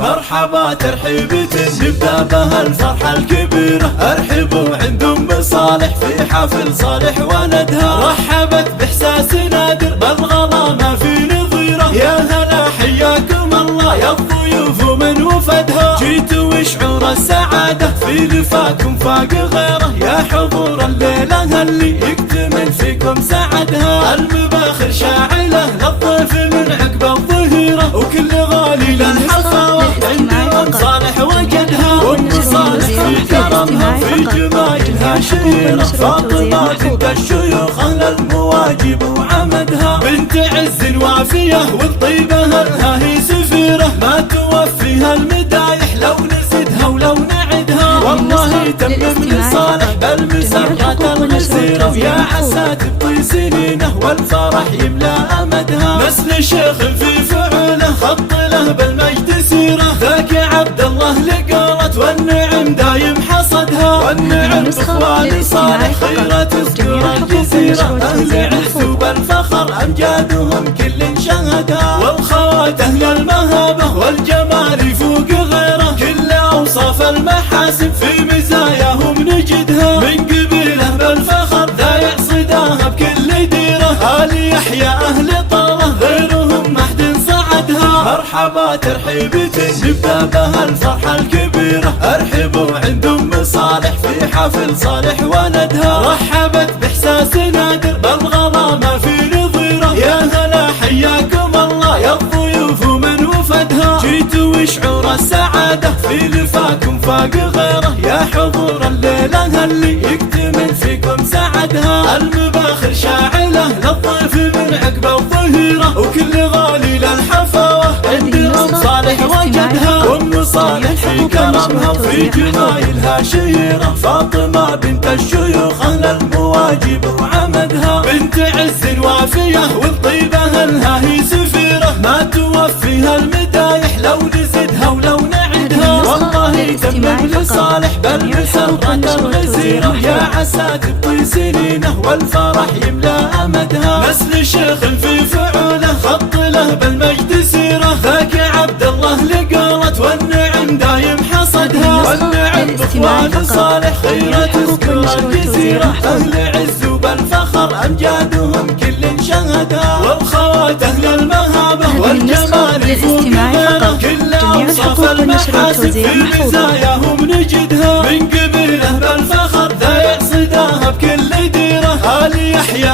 مرحبا ترحيبة نبدأ بها الفرحة الكبيرة، ارحبوا عند ام صالح في حفل صالح ولدها. رحبت باحساس نادر بالغلا ما في نظيره، يا هلا حياكم الله يا الضيوف ومن وفدها. جيتوا وشعور السعادة في لفاكم فاق غيره، يا حضور الليلة اللي يكتمل فيكم سعدها. المباخر شاعله للضيف من عقب الظهيرة، وكل غالي للحفاوة عند ام صالح وجدها. وام صالح في كرمها في جمايلها شهيرة، فاطمة بنت الشيوخ اهل المواجب وعمدها. بنت عز وافية والطيبة لها هي سفيرة، ما توفيها المدايح لو نزدها ولو نعدها. والله تمم لصالح بالمسرات الغزيرة، ويا عسى تبطي سنينه والفرح يملى امدها. نسل شيخ في فعله خط له بالمجد سيره، ذاك عبد الله لقالت والنعم دايم حصدها. والنعم اخوان صالح خيرة تذكر الجزيرة، اهل عز وبالفخر امجادهم كل شهدها. والخوات اهل المهابة والجمال يفوق غيره، كل اوصاف المحاسن في مزاياهم نجدها. من قبيله بالفخر ذا يعصداها بكل ديره، آل يحيى اهل طاره غيرهم ما حد صعدها. مرحبا ترحيبة نبدأ بها الفرحة الكبيرة، ارحبوا عند ام صالح في حفل صالح ولدها. رحبت باحساس نادر بالغلا ما في نظيره، يا هلا حياكم الله يا الضيوف ومن وفدها. جيتوا وشعور السعادة في لفاكم فاق غيره، يا حضور الليلة اللي يكتمل فيكم سعدها. المباخر شاعله للضيف من عقب الظهيرة، وكل غالي للحفاوة عند ام صالح وجدها. وام صالح في كرمها وفي جمايلها شهيرة، فاطمة بنت الشيوخ اهل المواجب وعمدها. بنت عز وافية والطيبة لها هي سفيرة، ما توفيها المدايح لو نزدها ولو نعدها. والله تمم لصالح بالمسرات الغزيرة، يا عسى تبطي سنينه والفرح يملى امدها. نسل شيخ في فعله خط له بالمجد سيره، ذاك عبد الله لقالت والنعم دايم حصدها. والنعم اخوان صالح خيرة تذكر الجزيرة، اهل عز وبالفخر امجادهم كل شهدها. والخوات اهل المهابة والجمال يفوق غيره، كل اوصاف المحاسن في مزاياهم نجدها. من قبيله بالفخر ذا يعصداها بكل ديره، آل يحيى